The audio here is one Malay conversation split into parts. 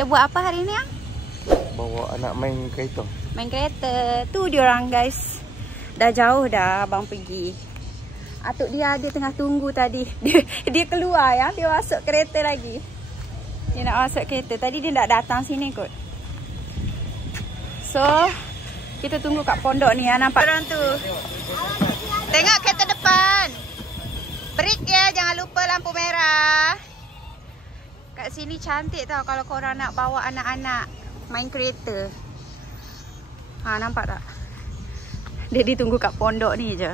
Kita buat apa hari ni, Ang? Bawa anak main kereta. Main kereta. Tu diorang, guys. Dah jauh dah abang pergi. Atuk dia tengah tunggu tadi. Dia keluar ya. Dia masuk kereta lagi. Dia nak masuk kereta. Tadi dia tak datang sini kot. So, kita tunggu kat pondok ni. Nampak orang tu. Tengok kereta depan. Break ya. Jangan lupa lampu merah. Kat sini cantik tau kalau korang nak bawa anak-anak main kereta. Ha, nampak tak? Dia ditunggu kat pondok ni je.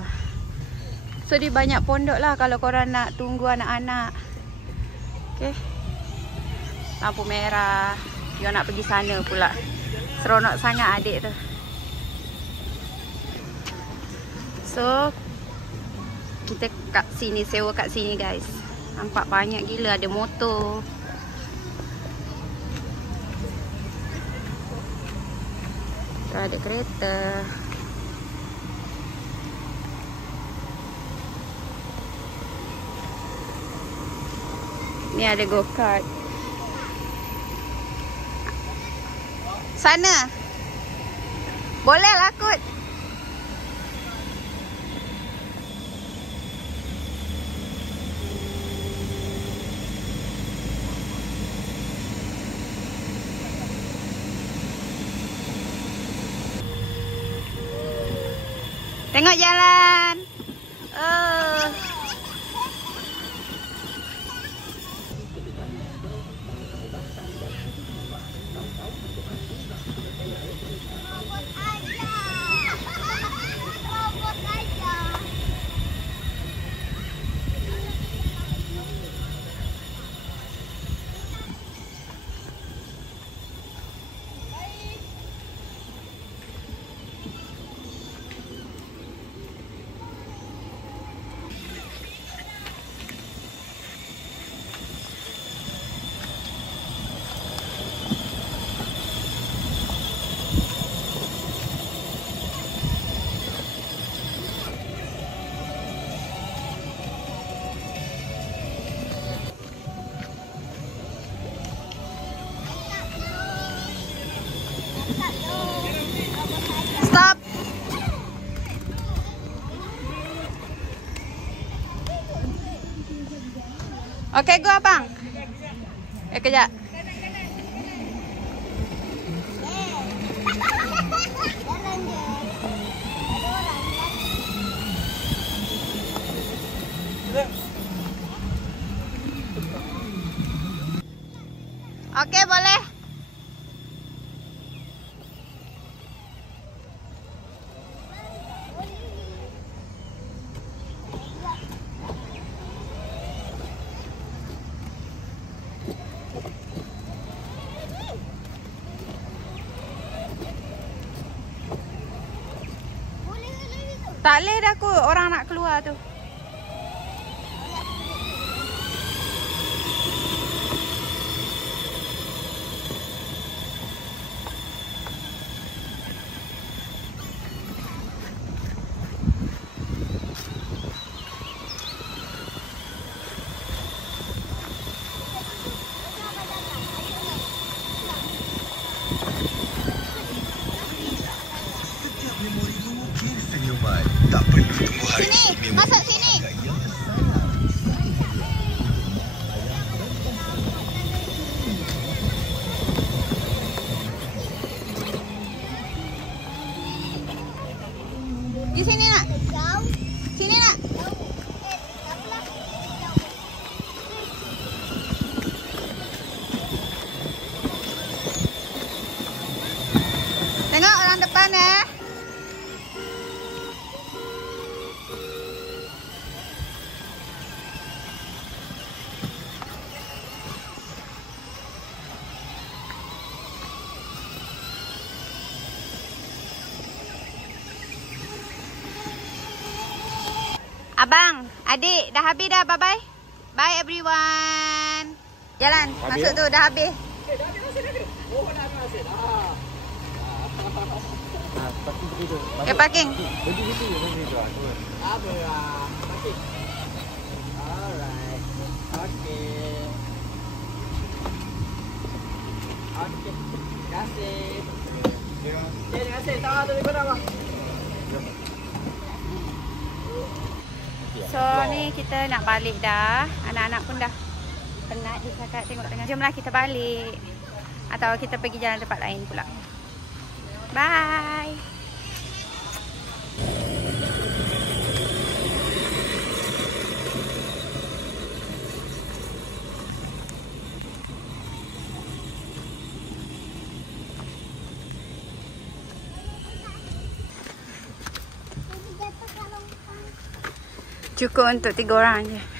So dia banyak pondok lah kalau korang nak tunggu anak-anak. Okay. Lampu merah. Dia nak pergi sana pula. Seronok sangat adik tu. So kita kat sini, sewa kat sini guys. Nampak banyak gila, ada motor. Tu ada kereta. Ni ada go-kart. Sana. Boleh lah kot. Tengok jalan. Oh. Stop. Okay, go abang. Kejap. Okay, boleh. Tak boleh dah kot, orang nak keluar tu. Tak perlu tunggu hari sini, masuk sini. Di sini nak. Sini nak. Tengok orang depan ya. Abang, adik, dah habis dah. Bye-bye. Bye everyone. Jalan, habis masuk ya? Tu, dah habis. Dah habis. Oh, dah habis. Parking begitu. Okay, parking. Bagi situ, bagi situ. Apa lah? Parking. Alright. Okay. kasih. Terima kasih. Tahu tu di mana bang? So ni kita nak balik dah. Anak-anak pun dah penat dia cakap tengok tengah. Jomlah kita balik. Atau kita pergi jalan tempat lain pula. Bye. Cukup untuk 3 orang je.